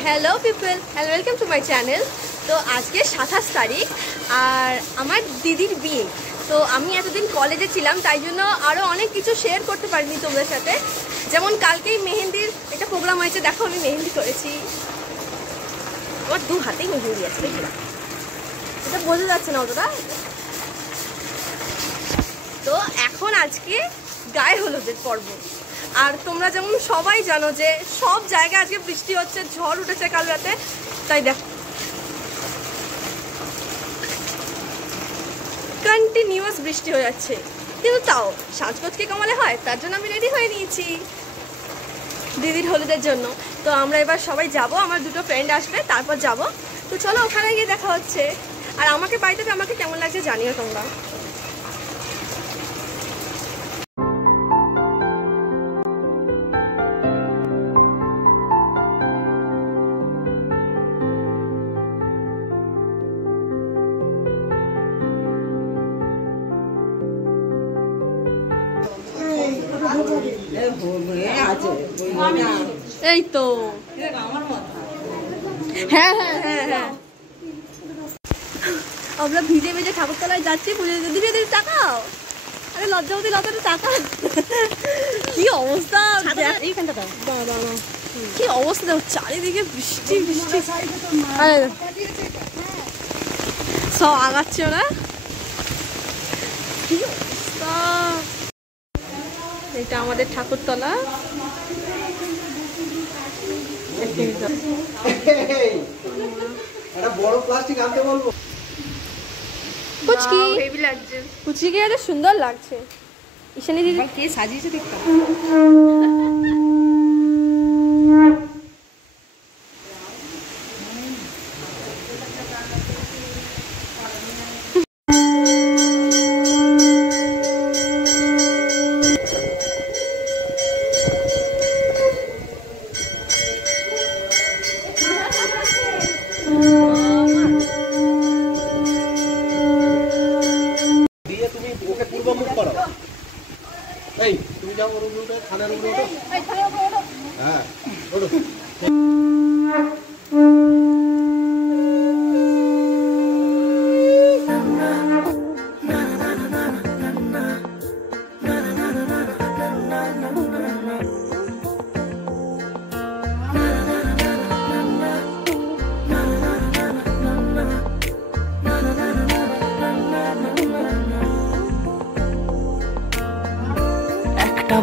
Hello people and welcome to my channel. तो आज के 27 तारीख और আমার দিদির বিয়ে। তো আমি এতদিন কলেজে ছিলাম তাই জন্য আরও অনেক কিছু শেয়ার করতে পারিনি তোমাদের সাথে। যেমন কালকেই মেহেন্দির একটা প্রোগ্রাম হয়েছে, দেখো আমি মেহেন্দি করেছি, আমার দু হাতেই মেহেন্দি আছে, দেখলাম এটা বোঝা যাচ্ছে না অতটা। তো এখন আজকে গায়ে হলুদের পর্ব। আর তোমরা যেমন সবাই জানো যে সব জায়গায় আজকে বৃষ্টি হচ্ছে, ঝড় উঠেছে কাল রাতে, তাই দেখো কন্টিনিউয়াস বৃষ্টি হয়ে যাচ্ছে। কিন্তু তাও সাজগোজকে কমালে হয়, তার জন্য আমি রেডি হয়ে নিয়েছি দিদির হলুদের জন্য। তো আমরা এবার সবাই যাব, আমার দুটো ফ্রেন্ড আসবে, তারপর যাব। তো চলো ওখানে গিয়ে দেখা হচ্ছে। আর আমাকে বাড়িতে আমাকে কেমন লাগছে জানিও তোমরা। এই তো হ্যাঁ হ্যাঁ হ্যাঁ হ্যাঁ আমরা ভিজে ভিজে ঠাকুরতলায় যাচ্ছি পুজো দিদি। দিদি তাকাও, আরে লজ্জাবতী লতাটা তাকাও, কি অবস্থা কি অবস্থা দেখো, চারিদিকে বৃষ্টি বৃষ্টি, সব আগাচ্ছে ওরা, কি অবস্থা। এটা আমাদের ঠাকুরতলা। কুচকি এত সুন্দর লাগছে। ঈশানী দিদি কে সাজিয়েছে দেখতে।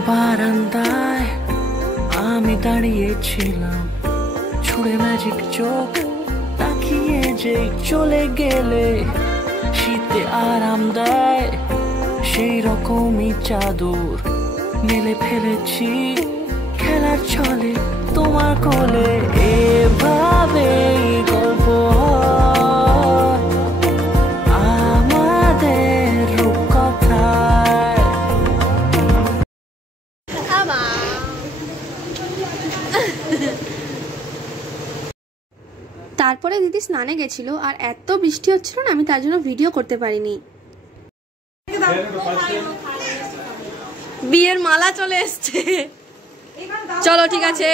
বারান্দায় আমি দাঁড়িয়েছিলাম, ছুড়ে ম্যাজিক চোখ তাকিয়ে যে চলে গেলে শীতে আরাম দেয় সেই রকমই চাদর মেলে ফেলেছি খেলার ছলে তোমার কোলে। এভাবে গল্প আমাদের রূপকথায়। তারপরে দিদি স্নানে গেছিল আর এত বৃষ্টি হচ্ছিল না, আমি তার জন্য ভিডিও করতে পারিনি। বিয়ের মালা চলে এসছে, চলো ঠিক আছে।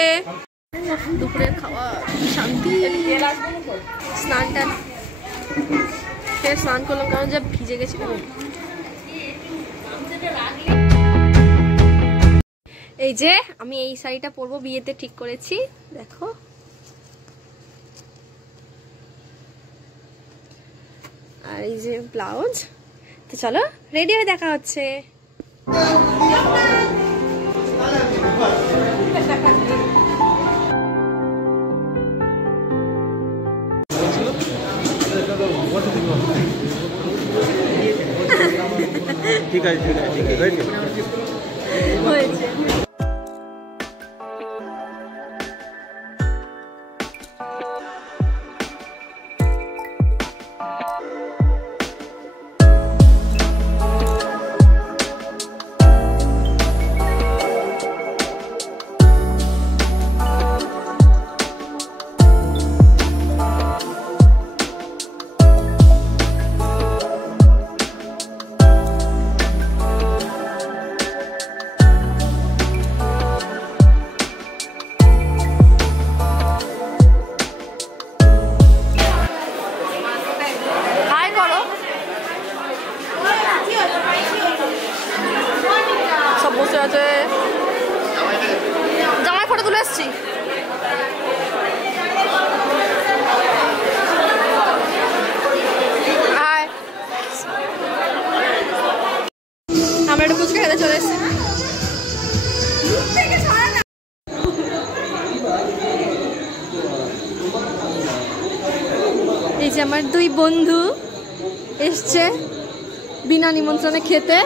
দুপুরের খাওয়া শান্তি। স্নানটা স্নান করলাম কারণ যা ভিজে গেছিল। এই যে আমি এই শাড়িটা পরবো, বিয়েতে ঠিক করেছি, দেখো। আর এই যে ব্লাউজ। তো চলো রেডি হয়ে দেখা হচ্ছে। ঠিক আছে ঠিক আছে ঠিক আছে হয়েছে। এই যে আমার দুই বন্ধু এসছে বিনা নিমন্ত্রণে খেতে।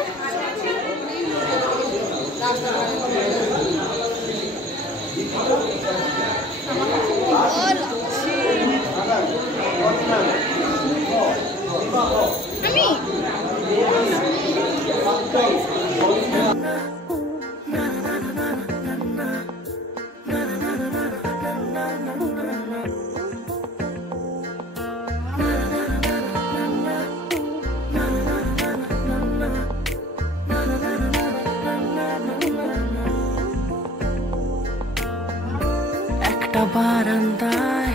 একটা বারান্দায়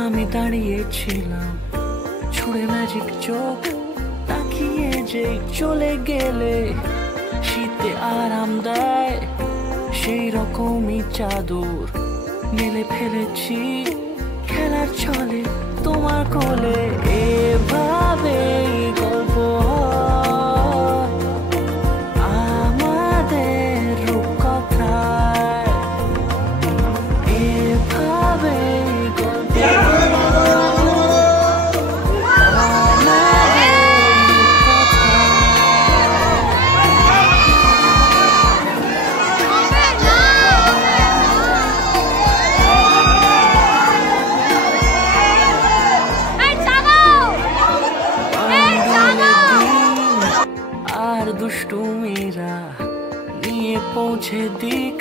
আমি দাঁড়িয়েছিলাম, ছুড়ে ম্যাজিক চোখ তাকিয়ে যে চলে গেলে। শীতে আরাম দেয় সেই রকমই চাদর মেলে ফেলেছি খেলার ছলে তোমার কোলে। এভাবে গল্প আমাদের রূপকথায়, এভাবে গল্প আর দুষ্টুমিরা নিয়ে পৌঁছে দিক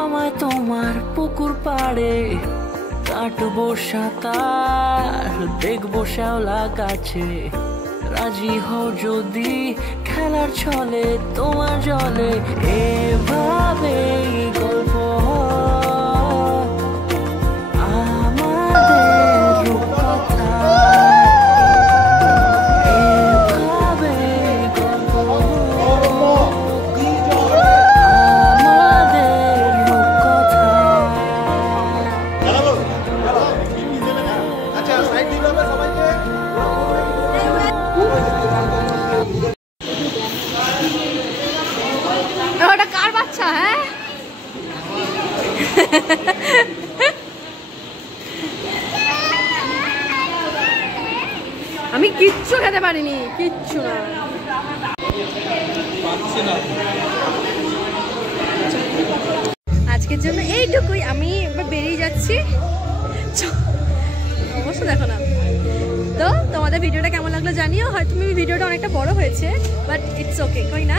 আমায় তোমার পুকুর পাড়ে। কাটবো সাঁতার দেখবো শ্যাওলা গাছে, রাজি হও যদি খেলার ছলে তোমার জলে। এভাবে গল্প আমাদের রূপকথায়, এভাবে গল্প আমাদের রূপকথায়। ওটা কার বাচ্চা? হ্যাঁ আমি কিচ্ছু খেতে পারিনি, কিচ্ছু না। আজকের জন্য এইটুকুই, আমি এবার বেরিয়ে যাচ্ছি। অবশ্য দেখো না তো তোমাদের ভিডিওটা কেমন লাগলো জানিও। হয়তো ভিডিওটা অনেকটা বড় হয়েছে, বাট ইটস ওকে, কই না।